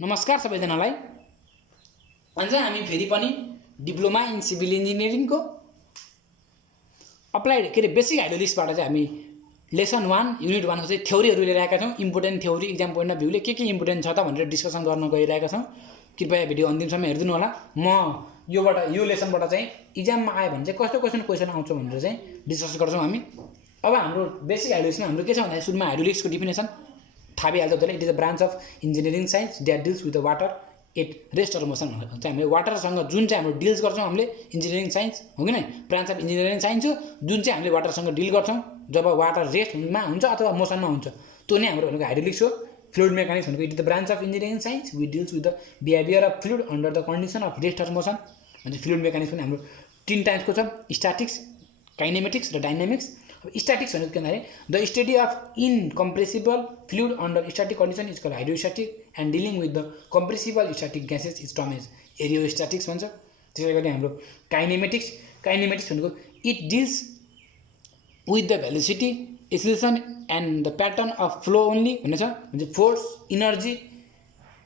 नमस्कार सबैजनालाई। आज हामी फेरि पनि डिप्लोमा इन सिभिल इन्जिनियरिङको अप्लाइड बेसिक हाइड्रोलिक्सबाट चाहिँ हामी लेसन 1 युनिट 1 को चाहिँ थ्योरीहरू लिएर आएका छौँ। Important theory exam point of भ्यूले के इम्पोर्टेन्ट छ त भनेर डिस्कसन गर्न गइरहेका छौँ। कृपया भिडियो अन्तिमसम्म हेरिदिनु होला। म यो लेसनबाट चाहिँ एक्जाममा आयो भने चाहिँ कस्तो क्वेसन आउँछ भनेर चाहिँ डिस्कस गर्छौँ हामी। अब हाम्रो बेसिक हाइड्रोलिक्समा हाम्रो के छ भन्दा सुरुमा हाइड्रोलिक्सको डिफिनेसन थाहा भइहाल्छ त्यसलाई। It is a branch of engineering science that deals with the water at rest or motion भनेर चाहिँ हामीले वाटरसँग जुन चाहिँ हाम्रो डिल्स गर्छौँ हामीले इन्जिनियरिङ साइन्स हो कि नै, ब्रान्च अफ इन्जिनियरिङ साइन्स हो जुन चाहिँ हामीले वाटरसँग डिल गर्छौँ जब वाटर रेस्टमा हुन्छ अथवा मोसनमा हुन्छ, त्यो नै हाम्रो भनेको हाइड्रोलिक्स हो। फ्लुइड मेकानिक्स भनेको it is the branch of engineering science we deals with the behaviour of fluid under the condition of rest or motion भन्छ। फ्लुइड मेकानिक्स पनि हाम्रो 3 टाइप्सको छ, स्ट्याटिक्स, काइनेमेटिक्स र डाइनामिक्स। स्ट्याटिक्स भनेको के भन्दाखेरि the study of incompressible fluid under static condition is called hydrostatic and dealing with the compressible static gases is term as aerostatics भन्छ। त्यसै गरी हाम्रो काइनेमेटिक्स भनेको it deals with the velocity acceleration and the pattern of flow only भन्ने छ। भन्छ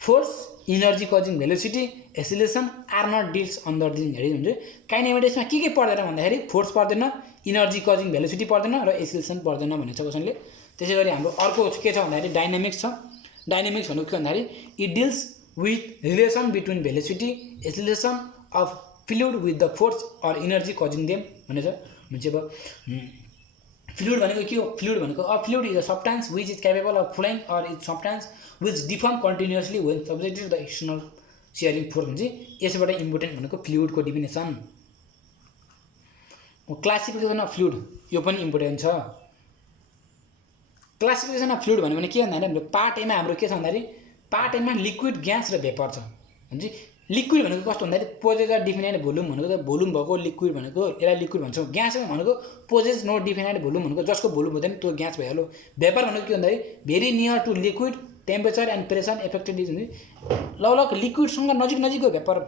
force energy causing velocity acceleration are not deals under this हेडी भन्छ। काइनेमेटिक्समा के पर्दैन भन्दाखेरि फोर्स पर्दैन, इनर्जी कजिङ भेलोसिटी पर्दैन र एक्सिलेसन पर्दैन भनेको छ क्वेसनले। त्यसै गरी हाम्रो अर्को के छ भन्दाखेरि डाइनामिक्स छ। डाइनामिक्स भनेको के भन्दाखेरि it deals with relation between velocity acceleration of fluid with the force or energy causing them भनेको छ। भने चाहिँ अब फ्लुइड भनेको के हो? फ्लुइड भनेको fluid is a substance which is capable of flowing or is substance which deform continuously when subjected the external shearing force भन्छ। यसबाट इम्पोर्टेन्ट भनेको फ्लुइडको डिफिनेसन। क्लासिफिकेसन अफ फ्लुइड यो पनि इम्पोर्टेन्ट छ। क्लासिफिकेसन अफ फ्लुइड भन्यो भने के भन्दाखेरि हाम्रो पार्ट एमा हाम्रो के छ भन्दाखेरि पार्ट एमा लिक्विड, ग्यास र भेपर छ भन्छ। लिक्विड भनेको कस्तो भन्दाखेरि पोजेज अर डिफिनाइट भोल्युम भनेको त भोल्युम भएको लिक्विड भनेको यसलाई लिक्विड भन्छौँ। ग्यास भनेको पोजेज नो डिफिनाइट भोल्युम भनेको जसको भोल्युम हुँदैन त्यो ग्यास भइहाल्यो। भेपर भनेको के भन्दाखेरि very near to liquid temperature and pressure affected is लगभग लिक्विडसँग नजिकको भेपर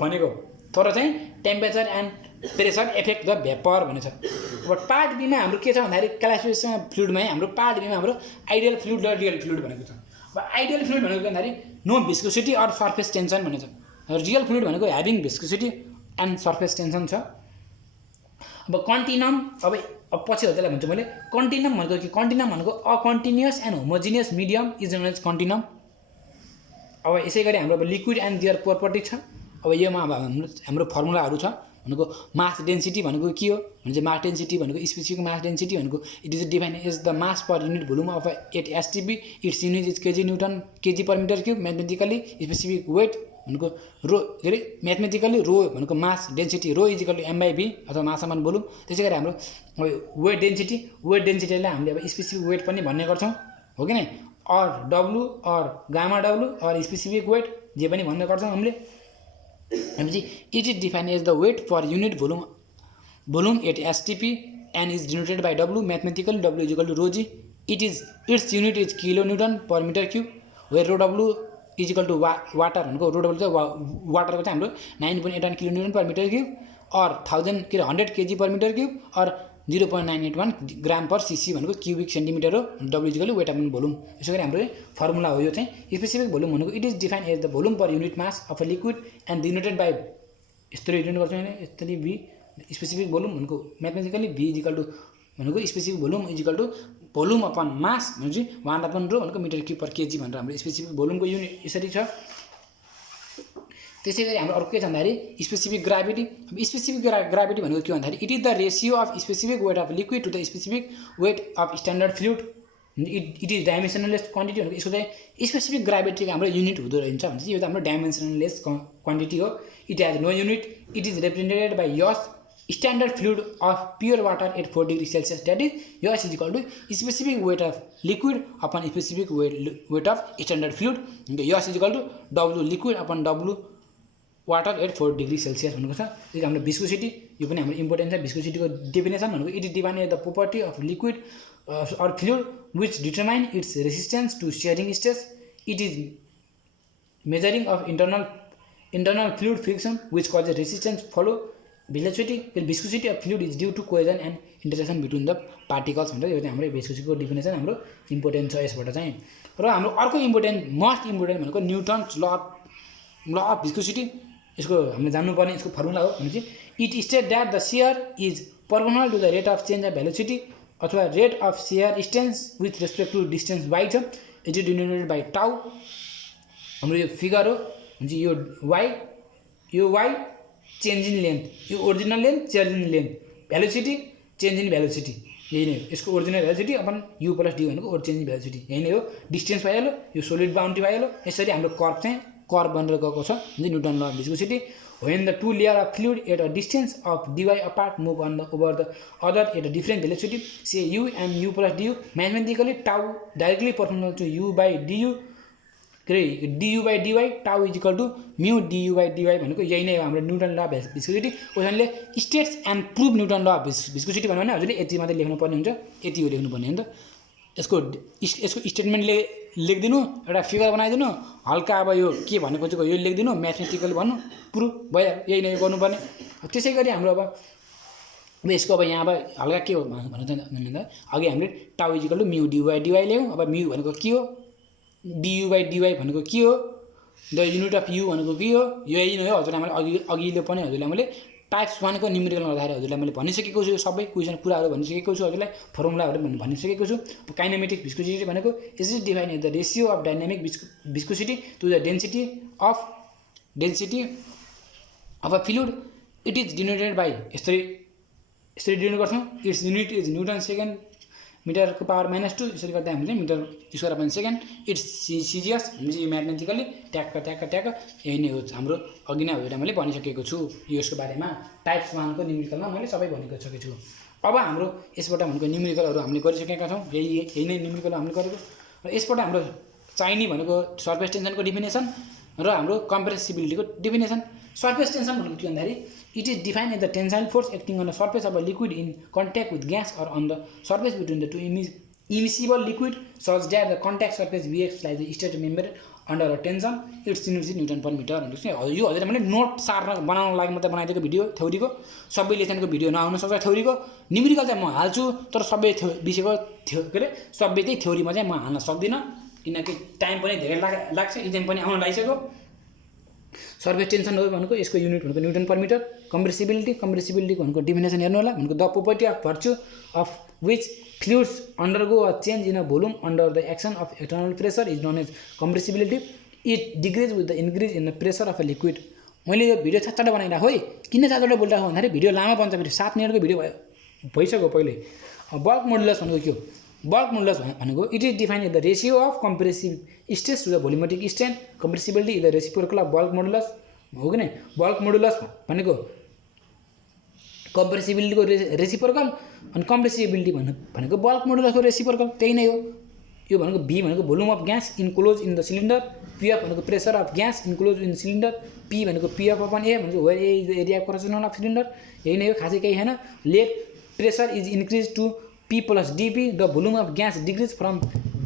भनेको, तर चाहिँ temperature and pressure affect the vapour भनेको छ। अब पार्ट बीमा हाम्रो के छ भन्दाखेरि क्लासिफिकेसन फ्लुइडमा हाम्रो पार्ट बीमा हाम्रो आइडियल फ्लुइड र रियल फ्लुइड भनेको छ। अब आइडियल फ्लुइड भनेको के भन्दाखेरि no viscosity or surface tension भनेको छ। रियल फ्लुइड भनेको having viscosity and surface tension छ। अब कन्टिनम अब पछि हो त्यसलाई भन्छु मैले। कन्टिनम भनेको के? कन्टिनम भनेको a continuous and homogeneous medium is known as continuum. अब यसै गरी हाम्रो अब लिक्विड एन्ड देयर प्रोपर्टी छ। अब योमा अब हाम्रो फर्मुलाहरू छ भनेको मास डेन्सिटी भनेको के हो भने चाहिँ मास डेन्सिटी भनेको स्पेसिफिक मास डेन्सिटी भनेको it is define as the mass per unit volume of at STP its unit is kg newton kg per metre cube. Mathematically specific weight भनेको rho के अरे म्याथमेटिकली रो भनेको mass density rho equal to M V अथवा mass समान volume. त्यसै गरी हाम्रो weight डेन्सिटीलाई हामीले अब स्पेसिफिक वेट पनि भन्ने गर्छौँ हो कि नै, or W or gamma W or specific weight जे पनि भन्ने गर्छौँ हामीले। भनेपछि it is define as the weight per unit volume at STP and is denoted by W mathematically W equal to rho g. Its unit is kilo newton per metre cube where rho W equal to water भनेको rho W चाहिँ वाटरको चाहिँ हाम्रो 9.81 kilo newton per metre cube or 100 KG per metre cube or 0.981 gram per CC भनेको cubic centimetre हो। W equal to weight of volume. यसो गरी हाम्रो फर्मुला हो यो चाहिँ। स्पेसिफिक भोल्युम भनेको it is define as the volume per unit mass of a liquid and denoted by यस्तरी डिनोट गर्छौँ होइन यस्तरी भी स्पेसिफिक भोल्युम भनेको म्याथमेटिकली भी इजिकल टु भनेको specific volume equal to volume upon mass भनेपछि 1/रो भनेको मिटर क्युब पर KG भनेर हाम्रो स्पेसिफिक भोल्युमको युनिट यसरी छ। त्यसै गरी हाम्रो अर्को के छ भन्दाखेरि स्पेसिफिक ग्राभिटी। अब स्पेसिफिक ग्राभिटी भनेको के भन्दाखेरि it is the ratio of specific weight of liquid to the specific weight of standard fluid. It is dimensionless quantity भनेको यसको चाहिँ स्पेसिफिक ग्राभिटीको हाम्रो युनिट हुँदो रहेछ भने चाहिँ यो त हाम्रो डाइमेन्सनलेस क्वान्टिटी हो। It has no unit. It is represented by S standard fluid of pure water at 4 degree Celsius that is S equal to specific weight of liquid upon specific weight of standard fluid. S equal to W liquid upon W water at 4 degree Celsius भनेको छ। त्यो हाम्रो viscosity यो पनि हाम्रो important छ। भिस्कोसिटीको definition भनेको it is define as the property of liquid or fluid which determine its resistance to shearing stress. It is measuring of internal fluid friction which causes resistance flow velocity viscosity of fluid is due to cohesion and interaction between the particles भनेर यो चाहिँ हाम्रो भिस्कोसिटीको definition हाम्रो important छ यसबाट चाहिँ। र हाम्रो अर्को इम्पोर्टेन्ट मोस्ट इम्पोर्टेन्ट भनेको न्युटन्स ल अफ भिस्कोसिटी। यसको हामीले जान्नुपर्ने यसको फर्मुला हो भने चाहिँ it state that the shear is proportional to the rate of change of velocity or rate of shear distance with respect to distance Y छ। It is denominated by tau. हाम्रो यो फिगर हो भने चाहिँ यो वाइ चेन्ज इन लेन्थ, यो original length change in length, velocity change in velocity, यही नै हो। यसको original velocity upon you plus D भनेको चेन्ज इन भेलोसिटी यही नै हो। डिस्टेन्स भइहाल्यो, यो सोलिड बाउन्ड्री भइहाल्यो। यसरी हाम्रो कर्भ चाहिँ कर्भ बनेर गएको छ जुन Newton law of viscosity. When the two layer of fluid at a distance of dy apart move on the over the other at a different velocity से U and U plus D mathematically tau directly proportional to U by D U के अरे D U by D Y tau is equal to mu D U by dy भनेको यही नै हो हाम्रो Newton law of viscosity. क्वेसनले states and prove Newton law of viscosity भन्यो भने हजुरले यति मात्रै लेख्नुपर्ने हुन्छ, यति हो लेख्नुपर्ने हो नि त। यसको स्टेटमेन्टले लेखिदिनु, एउटा फिगर बनाइदिनु, हल्का अब यो के भनेको चाहिँ यो लेखिदिनु, म्याथमेटिकली भन्नु, प्रुभ भइहाल्यो, यही नै गर्नुपर्ने। त्यसै गरी हाम्रो अब यसको अब यहाँ अब हल्का के हो भन्नु त अघि हामीले टाउ is equal to mu D U by dy ल्यायौँ। अब म्यु भनेको के हो, डियु बाई डिवाई भनेको के हो, द युनिट अफ यु भनेको के हो, यही नै हो। हजुरलाई मैले अघिल्लो पनि हजुरलाई मैले टाइप्स 1 को न्युमेरिकल गर्दाखेरि हजुरलाई मैले भनिसकेको छु, सबै क्वेसन कुराहरू भनिसकेको छु, हजुरलाई फर्मुलाहरू भनिसकेको छु। काइनेमेटिक भिस्कोसिटी भनेको is define as the ratio of dynamic viscosity to the density of a fluid. It is denoted by यसरी डिनोट गर्छौँ। Its unit is newton second मिटरको पावर -2 यसरी गर्दा हामीले metre square upon second. Its CGS हामीले यो mathematically ट्याक्क यही नै हो हाम्रो। अघि नै हजुरलाई मैले भनिसकेको छु यसको बारेमा। टाइप्स 1 को न्युमेरिकलमा मैले सबै भनिसकेको छु। अब हाम्रो यसबाट भनेको न्युमेरिकलहरू हामीले गरिसकेका छौँ, यही नै न्युमेरिकल हामीले गरेको। र यसबाट हाम्रो चाहिने भनेको सर्फेस टेन्सनको डिफिनेसन र हाम्रो कम्प्रेसिबिलिटीको डिफिनेसन। सर्फेस टेन्सन भनेको के भन्दाखेरि it is defined as the tensile force acting on the surface of a liquid in contact with gas or on the surface between the two immiscible liquid such that the contact surface behaves like the state member under a tension its unit is newton per metre भनेको चाहिँ यो हजुरले मैले note सार्न बनाउनको लागि मात्रै बनाइदिएको भिडियो थ्योरीको। सबै लेसनको भिडियो नआउन सक्छ थ्योरीको। न्युमेरिकल चाहिँ म हाल्छु, तर सबै विषयको के अरे सबै चाहिँ थ्योरीमा चाहिँ म हाल्न सक्दिनँ, किनकि टाइम पनि धेरै लाग्छ, इक्जाम पनि आउन लागिसक्यो। सर्फेस टेन्सन हो भनेको यसको युनिट भनेको न्युटन पर मिटर। कम्प्रेसिबिलिटी भनेको डिफिनेसन हेर्नु होला भनेको the property of virtue of which fluids undergo a change in a volume under the action of external pressure is known as compressibility. It decrease with the increase in the pressure of a liquid. मैले यो video चाँडो बनाइरहेको है, किन चाँडो बोलिरहेको भन्दाखेरि video लामो बन्छ, फेरि 7 मिनटको भिडियो भइसक्यो पहिल्यै। बल्क मोडुलस भनेको के हो, बल्क मोडुलस भनेको it is defined as the ratio of compressive stress to the volumetric strain. Compressibility is the reciprocal of bulk modulus हो कि नै। बल्क मोडुलस भनेको कम्प्रेसिबिलिटीको रेसिप्रोकल अनि कम्प्रेसिबिलिटी भनेको बल्क मोडुलसको रेसिप्रोकल, त्यही नै हो। यो भनेको भी भनेको volume of gas enclose in the cylinder, PF भनेको pressure of gas enclose in cylinder, P भनेको पीएफ अपन ए भनेको where A is the area cross section of cylinder, यही नै हो, खासै केही छैन। Let pressure is increase to P plus dP, the volume of gas decrease from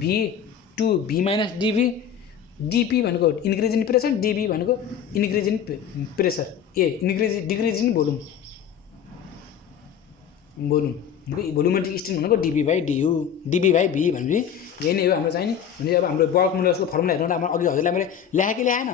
V to V minus dV. dP भनेको increase in pressure, dV भनेको increase in pressure, decrease in volume volumetric strain भनेको dP by du, dP by V भनेपछि यही नै हो हाम्रो चाहिने। भने अब हाम्रो बल्क मोडुलसको फर्मुला हेर्नु अब अघि हजुरलाई मैले लेखेँ कि ल्याएन,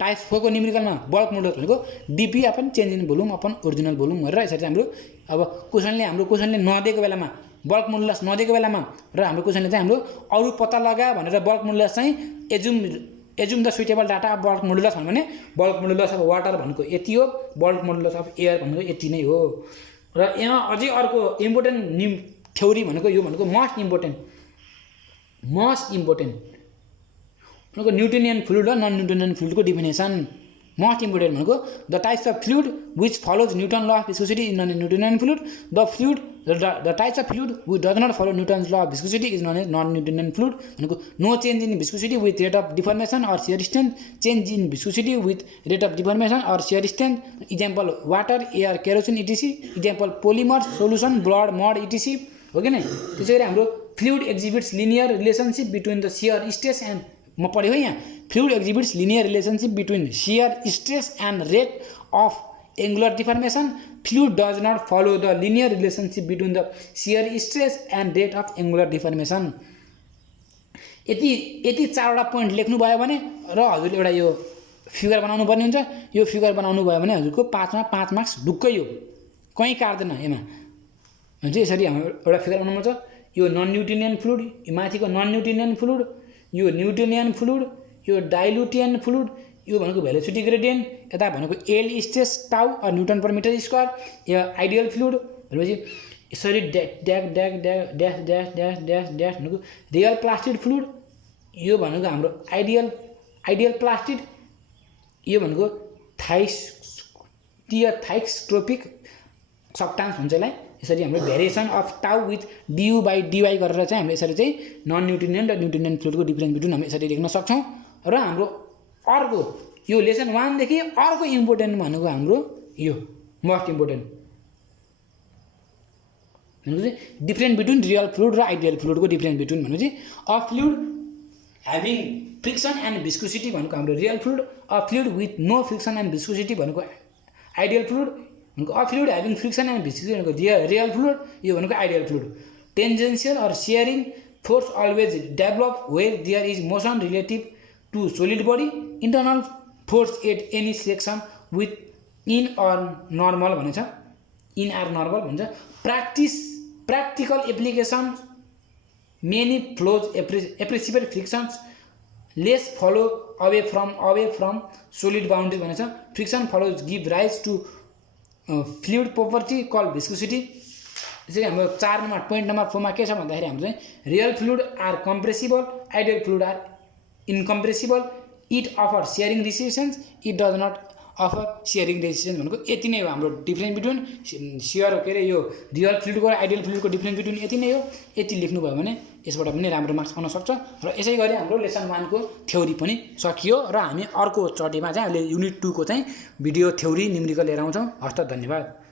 टाइप्स 4 को न्युमेरिकलमा बल्क मोडुलस भनेको dP upon change in volume upon original volume गरेर यसरी हाम्रो अब क्वेसनले नदिएको बेलामा बल्क मोडुलस नदिएको बेलामा र हाम्रो क्वेसनले चाहिँ हाम्रो अरू पत्ता लगा भनेर बल्क मोडुलस चाहिँ assume the suitable data of bulk modulus भन्यो भने बल्क मोडुलस अफ वाटर भनेको यति हो, बल्क मोडुलस अफ एयर भनेको यति नै हो। र यहाँ अझै अर्को इम्पोर्टेन्ट थ्योरी भनेको यो भनेको मोस्ट इम्पोर्टेन्ट भनेको न्युटोनियन फ्लुइड र नन न्युटोनियन फ्लुइडको डिफिनेसन। मोस्ट इम्पोर्टेन्ट भनेको the types of fluid which follows Newton law of viscosity in non Newtonian fluid. The types of fluid which does not follow Newton's law of viscosity is known as non Newtonian fluid भनेको no change in viscosity with rate of deformation or shear strength, change in viscosity with rate of deformation or shear strength. Example water, air, kerosene etc. Example polymers, solution, blood, mud etc हो कि नै। त्यसै गरी हाम्रो fluid exhibits linear relationship between the shear stress and म पढ्यो है यहाँ fluid exhibits linear relationship between shear stress and rate of angular deformation, fluid does not follow the linear relationship between the shear stress and rate of angular deformation. यति 4वटा point लेख्नुभयो भने र हजुरले एउटा यो फिगर बनाउनु पर्ने हुन्छ। यो फिगर बनाउनु भयो भने हजुरको 5मा 5 मार्क्स ढुक्कै हो, कहीँ काट्दैन यसमा। हुन्छ यसरी हाम्रो एउटा फिगर बनाउनु छ। यो नन न्युटोनियन फ्लुइड, यो माथिको नन न्युटोनियन फ्लुइड, यो न्युटोनियन फ्लुइड, यो डाइल्युटियन फ्लुइड, यो भनेको भेलोसिटी ग्रेडियन्ट, यता भनेको L stress tau or Newton per metre square, यो आइडियल फ्लुइड भनेपछि यसरी dash dash dash dash dash dash dash dash dash भनेको रियल प्लास्टिड फ्लुइड, यो भनेको हाम्रो आइडियल प्लास्टिड, यो भनेको थाइक्सट्रोपिक सब्स्टान्स भन्छ यसलाई। यसरी हाम्रो भेरिएसन अफ टाउ विथ डियु बाई डिवाई गरेर चाहिँ हामीले यसरी चाहिँ नन न्युटोनियन र न्युटोनियन फ्लुइडको डिफ्रेन्स बिट्विन हामी यसरी लेख्न सक्छौँ। र हाम्रो अर्को यो लेसन 1 देखि अर्को इम्पोर्टेन्ट भनेको हाम्रो यो मोस्ट इम्पोर्टेन्ट भनेको चाहिँ डिफ्रेन्स बिट्विन रियल फ्लुइड र आइडियल फ्लुइडको डिफ्रेन्स बिट्विन भनेपछि a fluid having friction and viscosity भनेको हाम्रो real fluid, a fluid with no friction and viscosity भनेको आइडियल फ्लुइड भनेको, a fluid having friction and viscosity भनेको रियल फ्लुइड, यो भनेको ideal fluid. Tangential or shearing force always develop where there is motion relative to solid body, internal force at any section with in or normal भनेछ, in are normal भन्छ। Practical application many flows appreciable frictions less follow away from solid boundary भनेछ। Friction follows give rise to fluid property call viscosity. त्यसरी हाम्रो 4 number point number 4मा के छ भन्दाखेरि हाम्रो चाहिँ real fluid are compressible, ideal fluid are incompressible, it offer shearing resistance, it does not offer shearing resistance भनेको यति नै हो हाम्रो डिफ्रेन्स बिट्विन सियर के अरे यो रियल फ्लुइडको र आइडियल फ्लुइडको डिफ्रेन्स बिट्विन यति नै हो। यति लेख्नुभयो भने यसबाट पनि राम्रो मार्क्स पाउन सक्छ। र यसै गरी हाम्रो लेसन 1को थ्योरी पनि सकियो र हामी अर्को चोटिमा चाहिँ हामीले युनिट 2 को चाहिँ भिडियो थ्योरी न्युमेरिकल लिएर आउँछौँ। हस्त धन्यवाद।